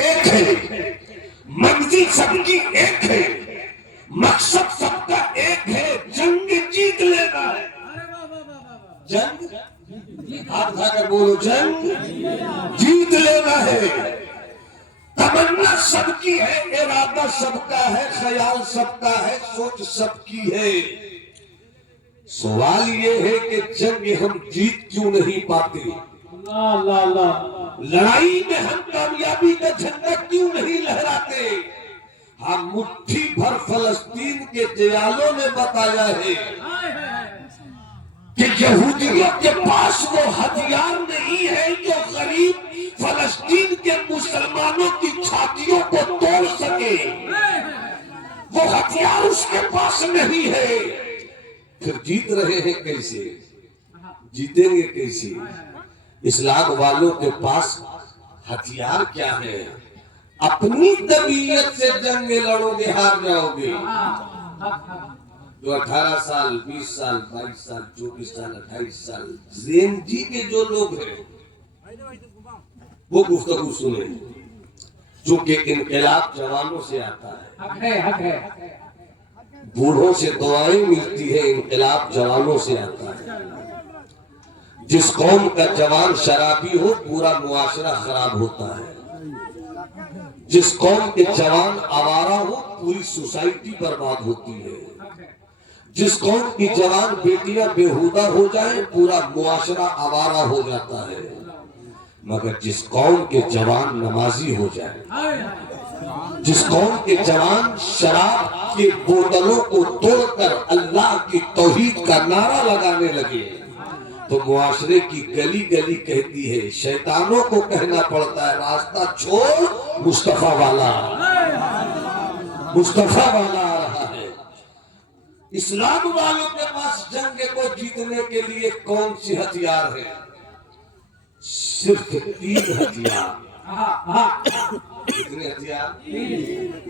एक है, मंजिल सबकी एक है, मकसद सबका एक है, जंग जीत लेना है। जंग हाथ उठाकर बोलो, जंग जीत लेना है। तमन्ना सबकी है, इरादा सबका है, ख्याल सबका है, सोच सबकी है। सवाल ये है कि जंग हम जीत क्यों नहीं पाते? लड़ाई में हम कामयाबी का झंडा क्यों नहीं लहराते? हम मुट्ठी भर फलस्तीन के जयालों ने बताया है कि यहूदियों के पास वो हथियार नहीं है जो गरीब फलस्तीन के मुसलमानों की छातियों को तोड़ सके। वो हथियार उसके पास नहीं है। फिर जीत रहे हैं कैसे? जीतेंगे कैसे? इस्लाम वालों के पास हथियार क्या है? अपनी तबीयत से जंग लड़ोगे, हार जाओगे। जो 18 साल, 20 साल, 22 साल, 24 साल, 28 साल जी के जो लोग हैं वो गुफ्तगू सुने, चूंकि इनकलाब जवानों से आता है, बूढ़ों से दुआएं मिलती है, इनकलाब जवानों से आता है। जिस कौम का जवान शराबी हो पूरा मुआशरा खराब होता है। जिस कौम के जवान आवारा हो पूरी सोसाइटी बर्बाद होती है। जिस कौम की जवान बेटियां बेहुदा हो जाए पूरा मुआशरा आवारा हो जाता है। मगर जिस कौम के जवान नमाजी हो जाए, जिस कौम के जवान शराब के बोतलों को तोड़कर अल्लाह की तौहीद का नारा लगाने लगे तो मुआशरे की गली गली कहती है, शैतानों को कहना पड़ता है रास्ता छोड़, मुस्तफा वाला, मुस्तफा वाला आ रहा है। इस्लाम वालों के पास जंग को जीतने के लिए कौन सी हथियार है? सिर्फ 3 हथियार। कितने हथियार?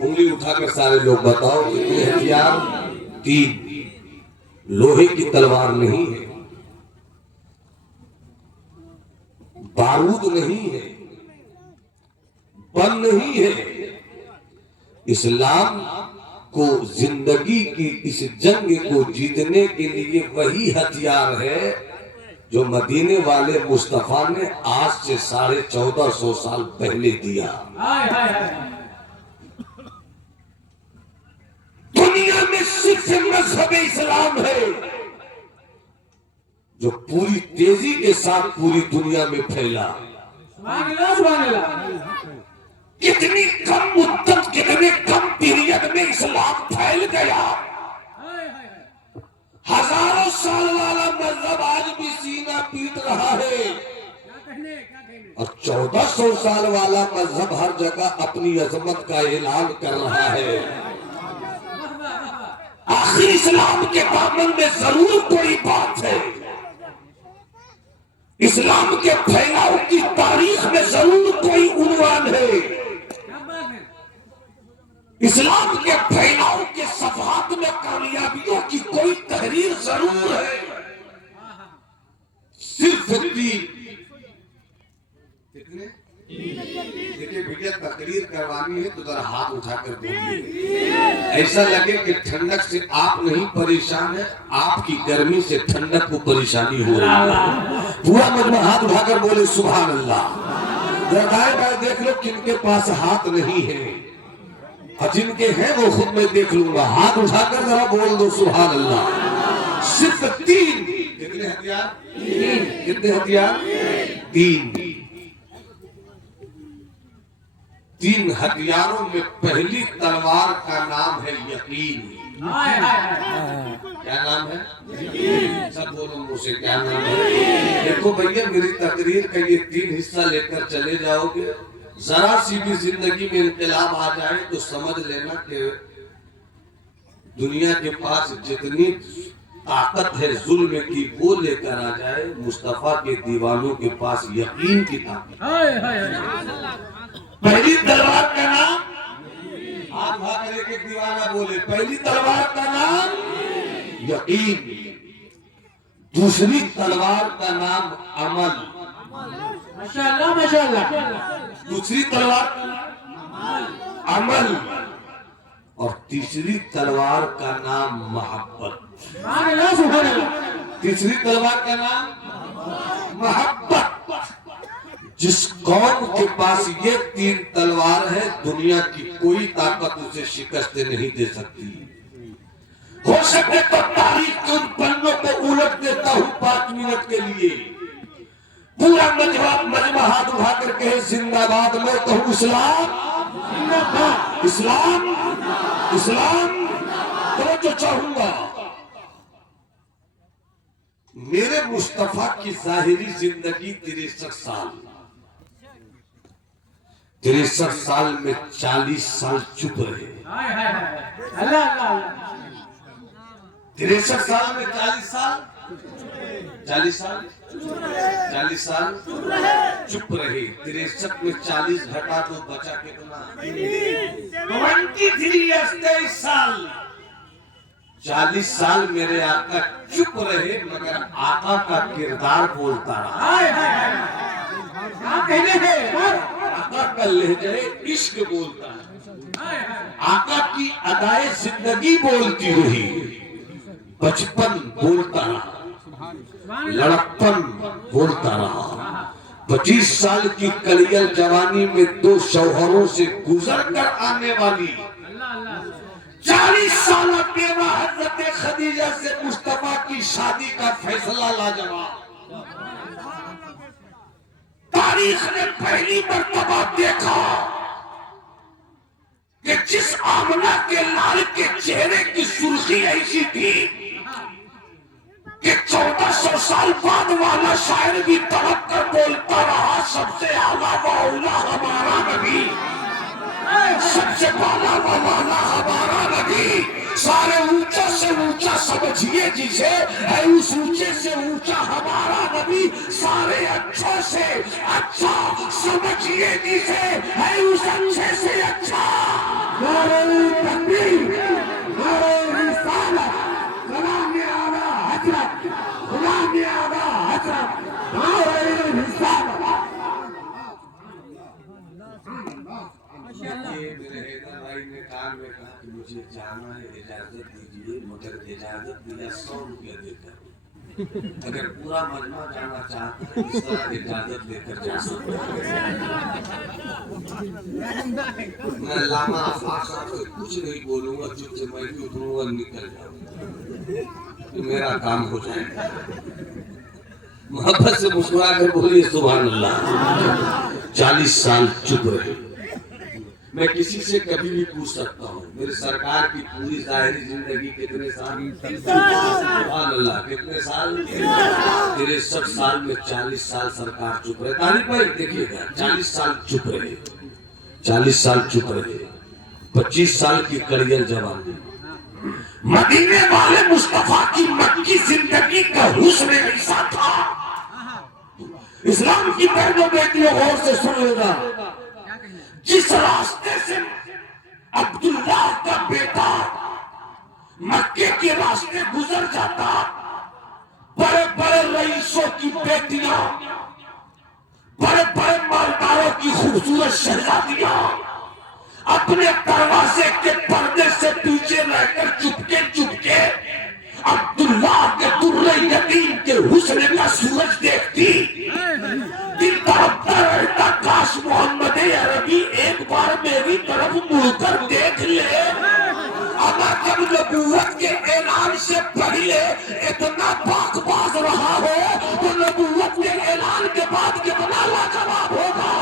उंगली उठाकर सारे लोग बताओ, कितने हथियार? 3। लोहे की तलवार नहीं है, बारूद नहीं है, बम नहीं है। इस्लाम को जिंदगी की इस जंग को जीतने के लिए वही हथियार है जो मदीने वाले मुस्तफा ने आज से 1450 साल पहले दिया। दुनिया में सिर्फ मजहब इस्लाम है जो पूरी तेजी के साथ पूरी दुनिया में फैला। कितनी कम मुद्दत, कितने कम पीरियड में इस्लाम फैल गया। हजारों साल वाला मजहब आज भी सीना पीट रहा है और 1400 साल वाला मजहब हर जगह अपनी अजमत का ऐलान कर रहा है। आखिर इस्लाम के दामन में जरूर कोई बात है। इस्लाम के फैलाव की तारीख में जरूर कोई उन्वान है। इस्लाम के फैलाव के सफात में कामयाबियों की कोई तहरीर जरूर है। सिर्फ 3। कितने? देखिए भैया, तकरीर करवानी है तो जरा हाथ उठाकर बोलिए। ऐसा लगे कि ठंडक से आप नहीं परेशान है, आपकी गर्मी से ठंडक को परेशानी हो रही है। पूरा मजमा हाथ उठाकर बोले सुभान अल्लाह। जरा दाएं बाएं देख लो किनके पास हाथ नहीं है और जिनके हैं वो खुद में देख लूंगा। हाथ उठाकर जरा बोल दो सुभान अल्लाह। सिर्फ 3। कितने हथियार? 3। कितने हथियार? 3। 3 हथियारों में पहली तलवार का नाम है यकीन। क्या नाम है? सब बोलो मुझसे, क्या नाम है? देखो भैया, मेरी तकरीर का ये 3 हिस्सा लेकर चले जाओगे, जरा सी भी जिंदगी में इनकलाब आ जाए तो समझ लेना कि दुनिया के पास जितनी ताकत है जुल्म की वो लेकर आ जाए, मुस्तफा के दीवानों के पास यकीन की ताकत। पहली तलवार का नाम, हाथ भाग के दीवाना बोले, पहली तलवार का नाम यकीन। दूसरी तलवार का नाम अमल। माशाअल्लाह माशाअल्लाह। दूसरी तलवार अमल, और तीसरी तलवार का नाम मोहब्बत। तीसरी तलवार का नाम मोहब्बत। जिस कौम के पास ये तीन तलवार है, दुनिया की कोई ताकत उसे शिकस्त नहीं दे सकती। हो सके तो तारीख के उन पन्नों को उलट देता हूं 5 मिनट के लिए। पूरा मजमा हाथ उठा कर कहे जिंदाबाद। मैं कहूं इस्लाम, इस्लाम, इस्लाम। तो जो चाहूंगा मेरे मुस्तफा की जाहिरी जिंदगी 63 साल, 63 साल में 40 साल चुप रहे। 63 साल में 40 साल, 40 साल, 40 साल चुप रहे। 63 में 40 घटा तो बचा कितना? 23 साल। 40 साल मेरे आका चुप रहे, मगर आका का किरदार बोलता रहा। आका का लहजा इश्क बोलता है, आका की अदाए जिंदगी बोलती रही। बचपन बोलता रहा, लड़कपन बोलता रहा। 25 साल की कलियल जवानी में 2 शौहरों से गुजर कर आने वाली 40 साल बेवा हजरत खदीजा से मुस्तफा की शादी का फैसला लाजवाब। तारीख ने पहली मर्तबा देखा कि जिस आमना के लाल के चेहरे की सुर्खी ऐसी थी कि 1400 साल बाद वाला शायर भी तड़प कर बोलता रहा, सबसे आला वाला हमारा नबी, सबसे बाला वाला हमारा नबी। सारे ऊंचा से ऊंचा समझिए जिसे है, उस ऊंचे से ऊंचा हमारा नबी। सारे अच्छे से अच्छा समझिए जिसे है, उस अच्छे से अच्छा। नारे तकबीर, नारे रिसालत, सलाम या आला हजरत, सलाम या आला हजरत, नारे रिसालत। मेरे हैदर भाई ने कान में कहा कि मुझे जाना है, इजाजत दीजिए, मगर इजाजत दिया 100 रुपया देकर। अगर पूरा मजमा जाना चाहता है इस तरह इजाजत लेकर जा सकता है। मैं लामा फासा को कुछ नहीं बोलूंगा, चुप से मैं भी उठूंगा, निकल जाऊंगा, तो मेरा काम हो जाएगा। मोहब्बत से मुस्कुरा कर बोलिए सुभान अल्लाह। 40 साल चुप रहे। मैं किसी से कभी भी पूछ सकता हूँ मेरी सरकार की पूरी जाहिरी जिंदगी कितने साल? सुभान अल्लाह, कितने साल? 63 साल में 40 साल सरकार चुप रहे। तारीफ भाई देखिएगा, 40 साल चुप रहे, 40 साल चुप रहे। 25 साल की करियर जवानी। मदीने वाले मुस्तफा की मक्की जिंदगी का हुस्न ऐसा था। इस्लाम की बहनों बेटियों गौर से सुन लेगा, जिस रास्ते से अब्दुल्लाह का बेटा मक्के के रास्ते गुजर जाता, बड़े बड़े रईसों की बेटियां, बड़े बड़े मालदारों की खूबसूरत शहजादियां अपने दरवाजे के पर्दे से पीछे रहकर चुपके चुपके अब्दुल्लाह के दुर्रे यतीम के हुस्न का सूरज देखती। दिल तड़पता रहता, काश मोहम्मद अरबी एक बार मेरी तरफ मुड़कर देख ले। अमा जब नबूवत के ऐलान से पहले इतना बाकबाज रहा हो, तो नबूवत के ऐलान के बाद कितना लाजवाब होगा।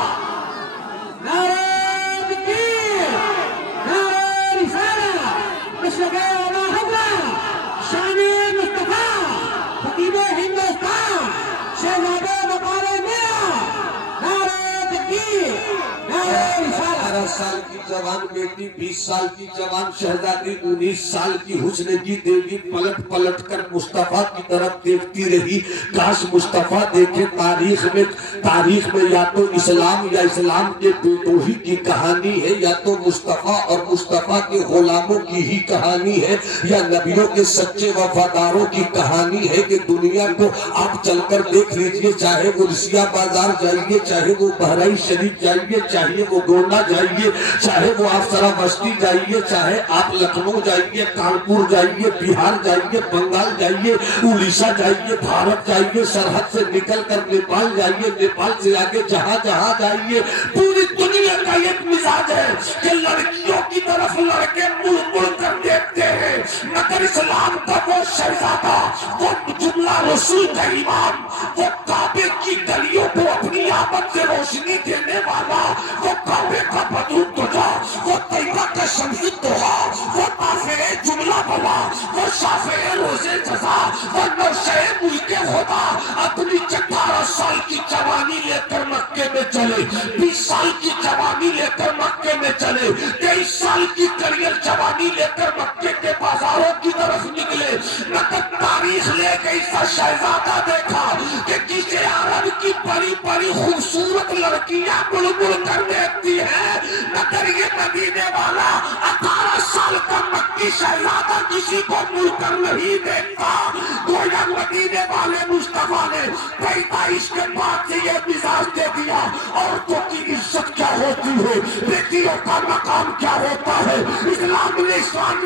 18 साल की जवान बेटी, 20 साल की जवान शहजादी, 19 साल की हुस्न की देवी पलट पलट कर मुस्तफा की तरफ देखती रही। काश मुस्तफा देखे तारीख में या तो इस्लाम या इस्लाम के बेटोही की कहानी है, या तो मुस्तफा और मुस्तफा के गुलामों की ही कहानी है, या नबियों के सच्चे वफादारों की कहानी है कि दुनिया को आप चलकर देख लीजिए। चाहे वो रसिया बाजार जाइए, चाहे वो बहराइच शरीफ जाइए, चाहे वो गोंडा जाइए, चाहे वो आप सरा बस्ती जाइए, चाहे आप लखनऊ जाइए, कानपुर जाइए, बिहार जाइए, बंगाल जाइए, उड़ीसा जाइए, भारत जाइए, सरहद से निकल कर नेपाल जाइए, नेपाल से आगे जहां जहां जाइए, पूरी दुनिया का एक मिजाज है कि लड़कियों की तरफ लड़के मुड़ मुड़ कर देखते हैं, मगर इस्लाम का वो शहजादा, वो जुमला रसूल का इमाम, वो काबे की गलियों को अपनी आमद से रोशनी देने वाला, वो काबे का बदरूद तुझा, वो तैयबा का शमसुद्दोहा, वो ताफे जुमला बला, वो शाफे रोजे जजा, वो नौशे मुल्के खुदा अपनी 18 साल की जवानी लेकर मक्के में चले, 20 साल की जवानी लेकर मक्के में चले, 23 साल की करियर जवानी लेकर मक्के के बाजारों की तरफ निकले। नकद तारीख ले गई सा शहजादा देखा कि किसी अरब की बड़ी बड़ी खूबसूरत लड़कियां बुलबुल कर देखती है, मगर ये मदीने वाला 18 साल का मक्की शहजादा किसी को मुड़कर नहीं देखता। गोया मदीने वाले मुस्तफा ने 45 के बाद से ये मिजाज दे दिया, औरतों की इज्जत क्या होती है, बेटियों का मकाम क्या होता है, इस्लाम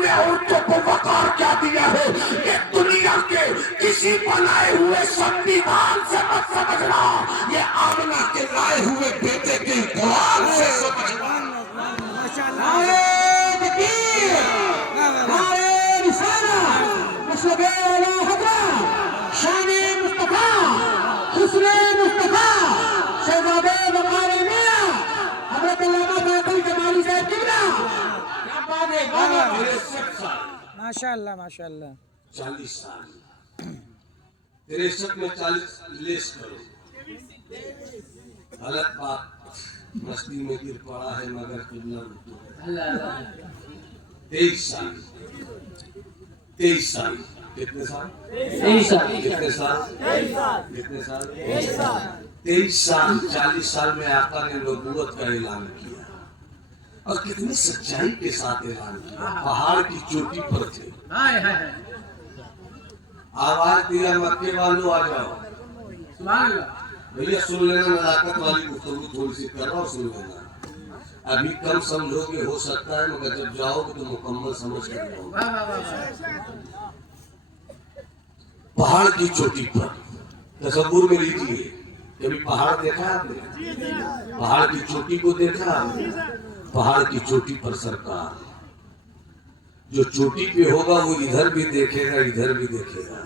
ने औरतों को वकार क्या दिया है, ये दुनिया के किसी बनाए हुए संविधान से मत समझना, ये आमना के लाए हुए बेटे के इकरार से समझना। माशाअल्लाह माशाअल्लाह। 40 साल 63 में 40 लेस करो, गलत बात, मस्ती में गिर पड़ा है मगर किबला उर्दू है। 23 साल कितने साल? 23 साल कितने साल? 23 साल 40 साल में आका ने नबूवत का ऐलान किया, और कितनी सच्चाई के साथ ऐलान किया। पहाड़ की चोटी पर थे, आवाज दिया मक्के वालों आ जाओ। भैया सुन लेना, नजाकत वाली गुफ्तगू थोड़ी सी कर रहा हूं, सुन लेना। अभी कम समझोगे हो सकता है, मगर जब जाओगे तो मुकम्मल समझ कर जाओगे। पहाड़ की चोटी पर तसव्वुर में लीजिए, कभी पहाड़ देखा आपने? पहाड़ की चोटी को देखा आपने? पहाड़ की चोटी पर सरकार, जो चोटी पे होगा वो इधर भी देखेगा, इधर भी देखेगा।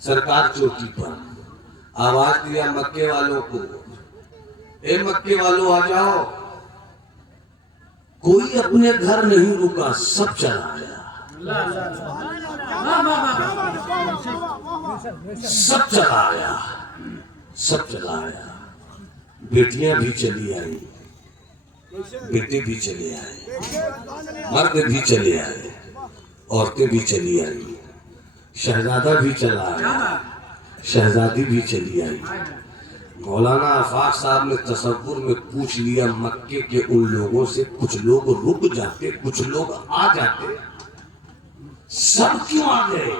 सरकार चोटी पर आवाज दिया मक्के वालों को, ए मक्के वालों आ जाओ। कोई अपने घर नहीं रुका, सब चला आया, सब चला आया, सब चला आया। बेटियां भी चली आई, बेटे भी चले आए, मर्द भी चले आए, औरतें भी चली आई, शहजादा भी चला आया, शहजादी भी चली आई। मौलाना आफाक साहब ने तसव्वुर में पूछ लिया मक्के के उन लोगों से, कुछ लोग रुक जाते, कुछ लोग आ जाते, सब क्यों आ गए?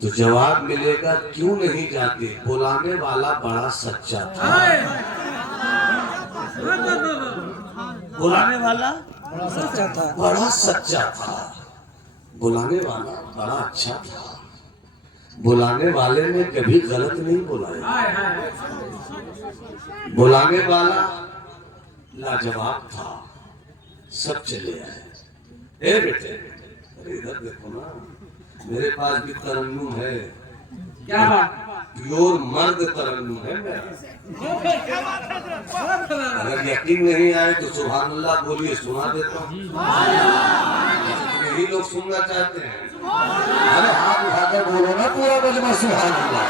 तो जवाब मिलेगा क्यों नहीं जाते, बुलाने वाला बड़ा सच्चा था। बुलाने वाला बड़ा सच्चा था, बड़ा सच्चा था। बुलाने वाला बड़ा अच्छा था, बुलाने वाले ने कभी गलत नहीं बुलाया, बुलाने वाला लाजवाब था। सब चले आए। ए बेटे, अरे इधर देखो ना, मेरे पास भी तरन्नुम है। क्या बात? प्योर मर्द तरन्नुम है मेरा। अगर यकीन नहीं आए तो सुभान अल्लाह बोलिए, सुना देता हूँ। यही लोग सुनना चाहते हैं। अरे हाथ उठाकर बोलो ना पूरा मजमा सुभान अल्लाह।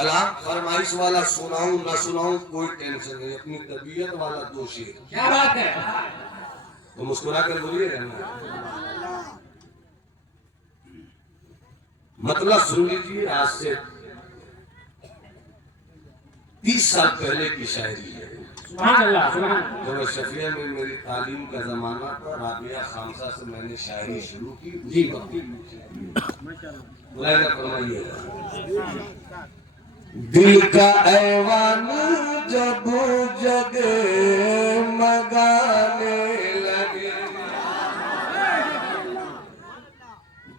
कलाम फरमाइश वाला सुनाऊं ना सुनाऊं कोई टेंशन नहीं, अपनी तबीयत वाला दोषी है। क्या बात है? तो मुस्कुरा कर बोलिए ना। मतलब सुन लीजिए, आज से 30 साल पहले की शायरी है। सुभान अल्लाह, सुभान अल्लाह। जब शफिया में मेरी तालीम का जमाना था, राबिया खामसा से मैंने शायरी शुरू की। जी बुलाएगा फरमाइएगा। दिल का ऐवान जब जगे मगाने लगे,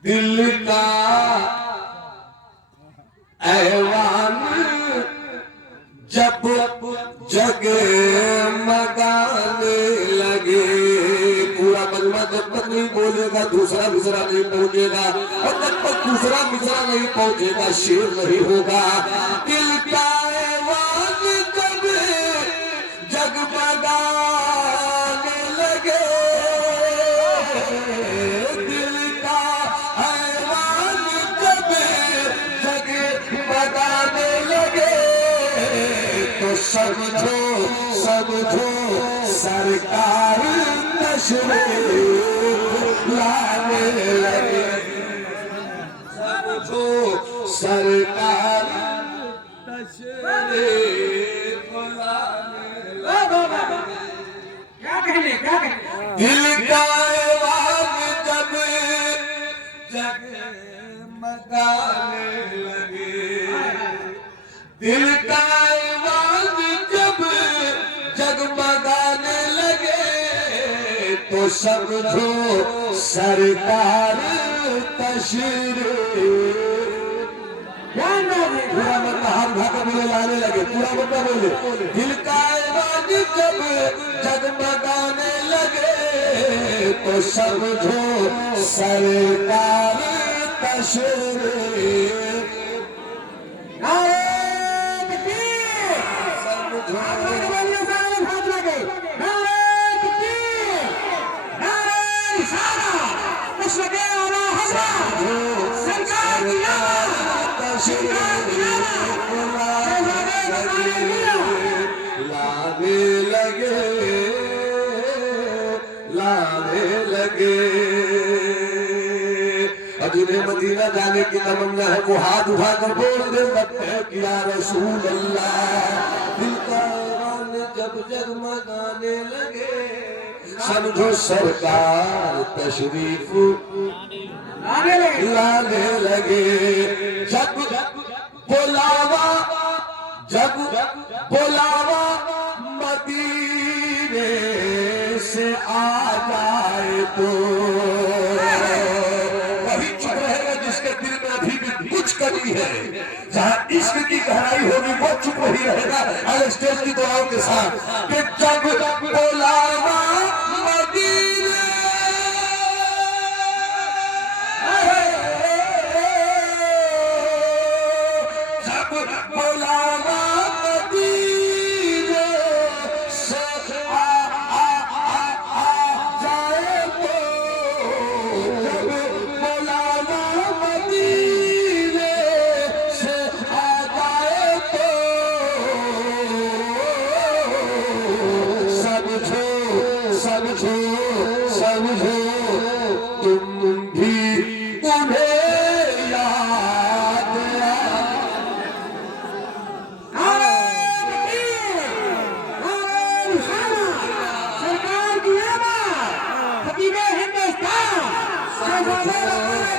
दिल का ऐवान जब जगे मगाने लगे। पूरा मजमा जब तक नहीं बोलेगा दूसरा मिसरा नहीं पहुंचेगा, और जब तक दूसरा मिसरा नहीं पहुंचेगा शेर नहीं होगा। दिल का ऐवान जब जगमगाने लगे, दिल का ऐवान जब जगमगाने लगे, तो समझो समझो सरकार तशरीफ लाने लगे। समझो सरकार तशरीफ लाने लगे। क्या कहने, क्या कहने? दिल का ऐवान जब जगमगाने लगे, दिल का ऐवान जब जगमगाने लगे, तो समझो सरकार तशरीफ। पूरा मतलब हाथ उठाकर बोले लाने लगे, पूरा मतलब बोले। दिल का ऐवान जब जगमगाने लगे, तो समझो सरकार तशरीफ। लाने लगे, लाने लगे। और जिन्हें मदीना जाने की तमन्ना है वो हाथ उठाकर बोल दे लब्बैक या रसूल अल्लाह। दिल का ऐवान जब जगमगाने लगे, समझो सरकार तशरीफ लाने लगे। जब बुलावा, जब बुलावा मदीने से आ जाए तो वही चुप रहेगा जिसके दिल में अभी भी कुछ कमी है। जहाँ इश्क की गहराई होगी वो चुप नहीं रहेगा। हर स्टेज की दुआओं के साथ कि जब बुलावा मदीने, जब बुलावा मदीने से आ जाए तो, जब बुलावा मदीने से आ जाए तो, समझो समझो समझो तुम भी उन्हें याद सरकार की आवाज़, खतीबे हिंदुस्तान, शहजादे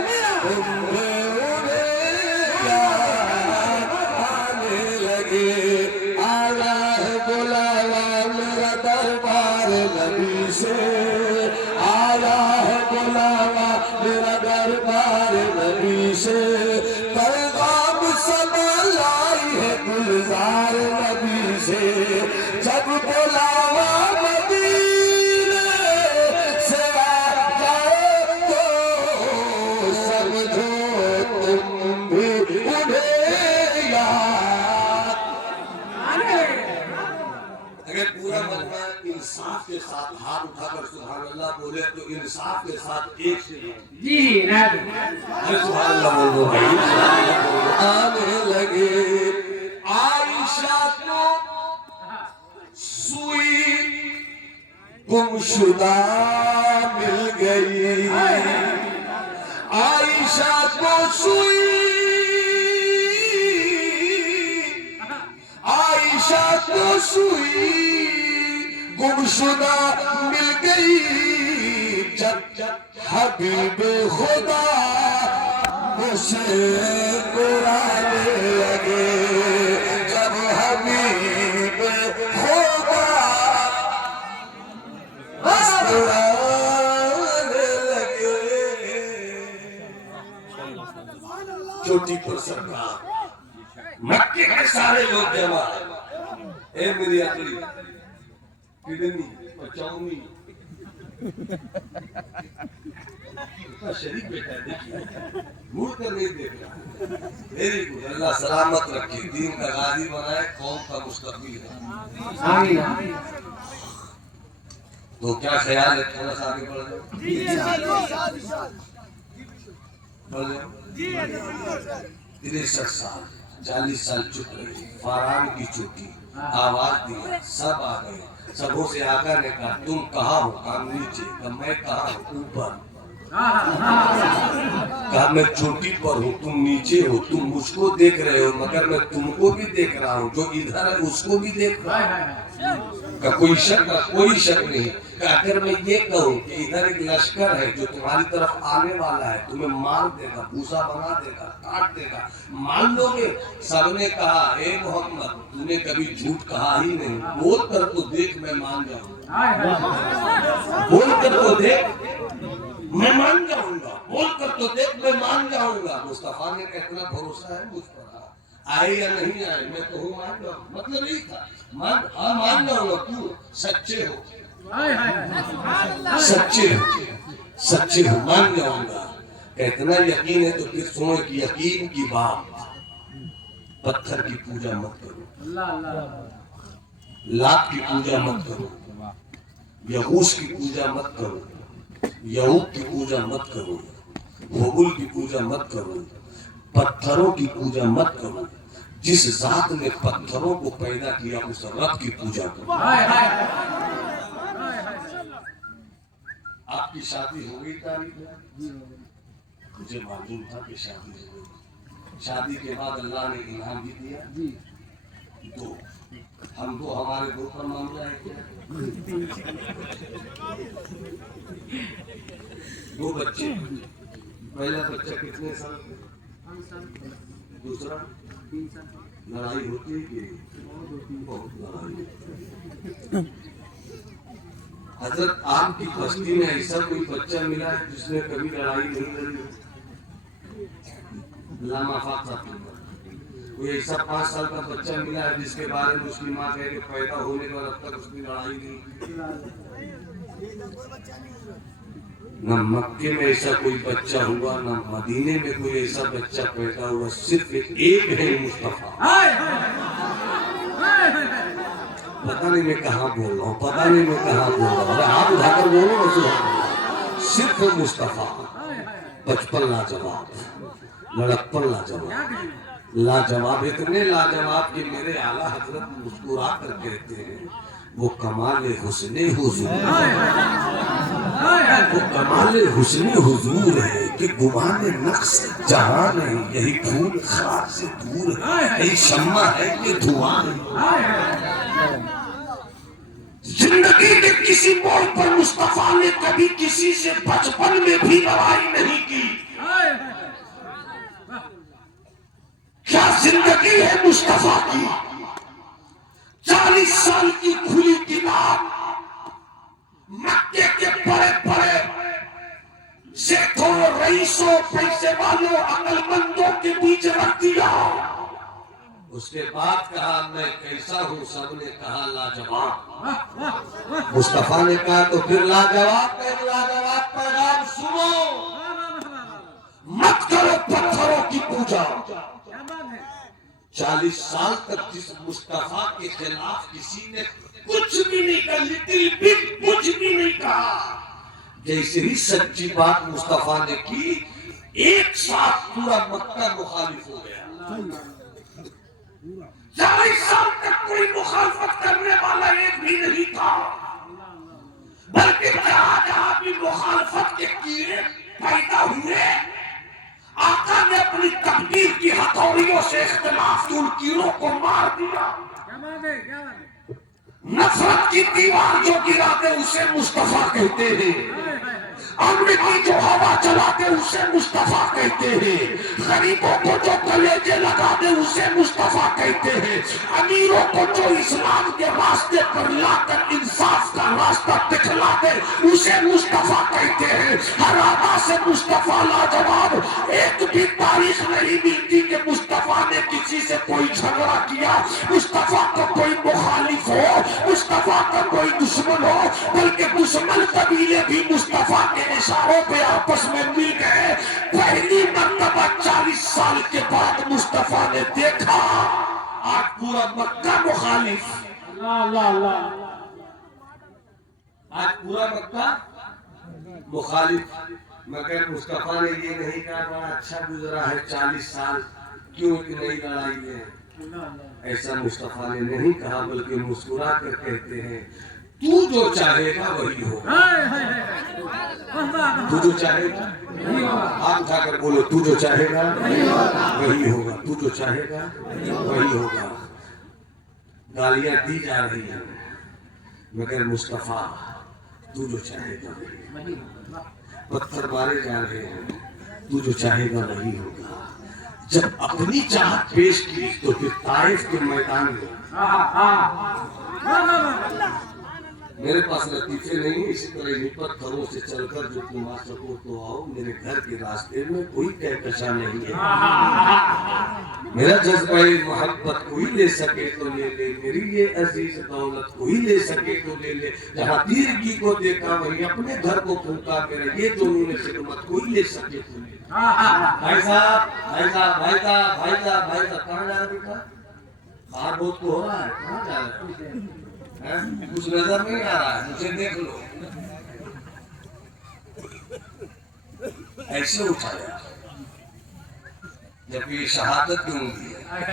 मेरा। आने लगे। आया है बुलावा मेरा दरबार नबी से, आया है बुलावा मेरा दरबार नबी से। पैगाम समा लाई है गुलजार नबी से। जब बुलावा मदीने से आ जाए तो समझो तुम भी उन्हें याद। अगर पूरा मजमा इंसाफ के साथ हाथ उठाकर सुभान अल्लाह बोले तो इंसाफ के साथ एक से जी सुभान अल्लाह बोलो भाई। आने लगे आयशा को सुई गुमशुदा मिल गई, आयशा को सुई, आयशा को सुई गुमशुदा मिल गई। जब हबीबे खुदा उसे बुलाने लगे, जब हबीबे खुदा बुलाने लगे। चोटी पर सरकार, मक्के के सारे लोग जमा, ए मेरी अकली किडनी पचाऊनी शरीफ बेटा देखिए, मुड़ कर नहीं देख रहा। वेरी गुड, अल्लाह सलामत रखे, दीन का गाजी बनाए, कौम का मुस्तकबिल है। तो क्या ख्याल है, थोड़ा सा आगे बढ़ जाओ, बढ़ जाओ। 63 साल 40 साल चुप रही, फारान की चोटी, आवाज दिया, सब आ गए। सबों से आका ने कहा तुम कहाँ हो? कहा नीचे। कहा मैं कहाँ हूँ? ऊपर। कहा मैं चोटी पर हूँ, तुम नीचे हो। तुम मुझको देख रहे हो मगर मैं तुमको भी देख रहा हूँ, जो इधर है उसको भी देख रहा हूँ। का कोई शक नहीं। अगर मैं ये कहूँ कि इधर एक लश्कर है जो तुम्हारी तरफ आने वाला है, तुम्हें मार देगा, भूसा बना देगा, काट देगा, मान लोगे? सबने कहा ए मोहम्मद तूने कभी झूठ कहा ही नहीं, बोल कर तो देख मैं मान जाऊंगा, बोल कर तो देख मैं मान जाऊंगा, बोल कर तो देख मैं मान जाऊंगा। मुस्तफा ने इतना भरोसा है मुझ पर, आए या नहीं आए मैं कहूँ मान जाऊंगा, मतलब यही था, मान जाऊंगा। क्यों? सच्चे हो, सच्चे हो, मान जाऊंगा। इतना यकीन है तो फिर सुनो कि यकीन की बात, पत्थर की पूजा मत करो, लात की पूजा मत करो, यहूस की पूजा मत करो, यहूद की पूजा मत करो, होबुल की पूजा मत करो, पत्थरों की पूजा मत करो। जिस जात ने पत्थरों को पैदा किया उस रब की पूजा करो। आपकी शादी हो गई तारीख में? मुझे मालूम था कि शादी हो गई। शादी के बाद अल्लाह ने इनाम भी दिया। दो, हम दो, हमारे दो का मामला है क्या? दो बच्चे, पहला बच्चा कितने साल, दूसरा 3 साल। लड़ाई होती है कि बहुत लड़ाई। हजरत आपकी बस्ती में ऐसा कोई बच्चा मिला है जिसने कभी लड़ाई नहीं लड़ी? लामा कोई ऐसा 5 साल का बच्चा मिला है जिसके बारे में उसकी माँ कह के पैदा होने के बाद अब तक उसकी लड़ाई नहीं? न मक्के में ऐसा कोई बच्चा हुआ, न मदीने में कोई ऐसा बच्चा पैदा हुआ, सिर्फ एक है मुस्तफा। पता नहीं मैं कहाँ बोल रहा हूँ, पता नहीं मैं कहाँ बोल रहा हूँ, अरे आप उठाकर बोलो ना, सिर्फ मुस्तफा। बचपन लाजवाब, लड़कपन लाजवाब, लाजवाब, इतने लाजवाब कि मेरे आला हजरत मुस्कुरा कर कहते हैं वो कमाल हुस्ने हुजूर, वो कमाल हुस्ने हुजूर है कि गुमाने नक्श जहां नहीं, यही फूल खार से दूर है, यही शम्मा है कि धुआं है। जिंदगी के किसी मोड़ पर मुस्तफा ने कभी किसी से बचपन में भी लड़ाई नहीं की। क्या जिंदगी है मुस्तफा की? 40 साल की खुली किताब मक्के के बड़े बड़े सेठों, रईसों, पैसे वालों, अक्लमंदों के बीच रख दिया। उसके बाद कहा मैं कैसा हूँ, सबने कहा लाजवाब। मुस्तफा ने कहा तो फिर लाजवाब पैगाम सुनो, मत करो पत्थरों की पूजा। 40 साल तक जिस मुस्तफा के खिलाफ किसी ने कुछ भी नहीं कहा, लिटिल बिट कुछ भी नहीं कहा, जैसे ही सच्ची बात मुस्तफा ने की, एक साथ पूरा मक्का मुखालिफ हो गया। 40 साल तक कोई मुखालफत करने वाला एक भी नहीं था, बल्कि जहां जहां भी मुखालफत के कीड़े पैदा हुए, आका ने अपनी तकदीर की हथौड़ियों से इख्तिलाफ की उन कीड़ों को मार दिया। नफरत की दीवार जो गिराते उसे मुस्तफा कहते हैं, अम्र की जो हवा चलाते उसे मुस्तफा कहते हैं, गरीबों को जो कलेजे लगा दे उसे मुस्तफा कहते हैं, अमीरों को जो इस्लाम के रास्ते पर लाकर इंसाफ का रास्ता दिखला दे उसे मुस्तफा कहते हैं। हर आदा से मुस्तफा लाजवाब, एक भी तारीख नहीं मिलती कि मुस्तफा ने किसी से कोई झगड़ा किया, मुस्तफा का कोई मुखालिफ हो, मुस्तफा का कोई दुश्मन हो, बल्कि दुश्मन कबीले भी मुस्तफा के इशारों पे आपस में मिल गए। पहली मर्तबा 40 साल के बाद मुस्तफा ने देखा, आज पूरा मक्का मुखालिफ, अल्लाह अल्लाह, आज पूरा मक्का मुखालिफ, मगर मुस्तफा ने ये नहीं कहा बड़ा अच्छा गुजरा है 40 साल, क्यों कि नई लड़ाई में, ऐसा मुस्तफा ने नहीं कहा, बल्कि मुस्कुरा कर कहते हैं तू जो चाहेगा वही होगा। तू जो चाहेगा, हाथ उठाकर बोलो, तू जो चाहेगा वही होगा, तू जो चाहेगा वही होगा। गालियां दी जा रही हैं, मगर मुस्तफा तू जो चाहेगा वही, पत्थर मारे जा रहे हैं, तू जो चाहेगा वही होगा। जब अपनी चाहत पेश की तो फिर ताइफ के मैदान में, मेरे पास लतीफे नहीं, इसी तरह इन पत्थरों से चलकर जो तुम आ सको तो आओ, मेरे घर के रास्ते में कोई कहकशा नहीं है। मेरा जज्बा मोहब्बत कोई ले सके तो ले ले, मेरी ये अजीज दौलत कोई ले सके तो ले ले, जहाँ तीरगी को देखा वही अपने घर को फूका, मेरा ये जुनून खिदमत कोई ले सके तो ले। भाई साहब भाई साहब भाई साहब भाई साहब भाई साहब, कहाँ जा रहा बेटा? बाहर बहुत को हो रहा है, कहाँ जा रहा है? कुछ नजर नहीं आ रहा है, मुझे देख लो। ऐसे उठाया जब ये शहादत की उंगली है,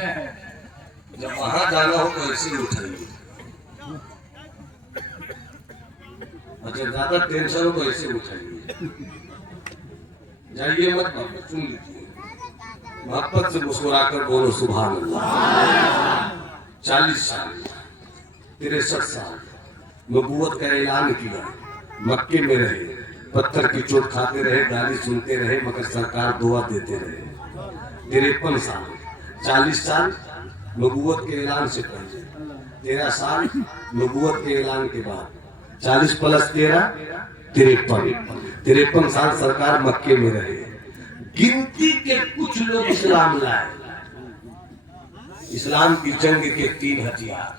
जब वहां जाना हो तो ऐसे उठाइए, और जब ज्यादा टेंशन हो तो ऐसे उठाइए। जाइए मत बाबा, सुन लीजिए, मोहब्बत से मुस्कुराकर बोलो सुभान अल्लाह। 40 साल 63 साल नबूवत का ऐलान किया, मक्के में रहे, पत्थर की चोट खाते रहे, गाली सुनते रहे, मगर सरकार दुआ देते रहे। 53 साल 40 साल नबूवत के ऐलान से पहले, 13 साल नबूवत के ऐलान के बाद, 40 + 13 53 साल सरकार मक्के में रहे। गिनती के कुछ लोग इस्लाम लाए, इस्लाम की जंग के 3 हथियार,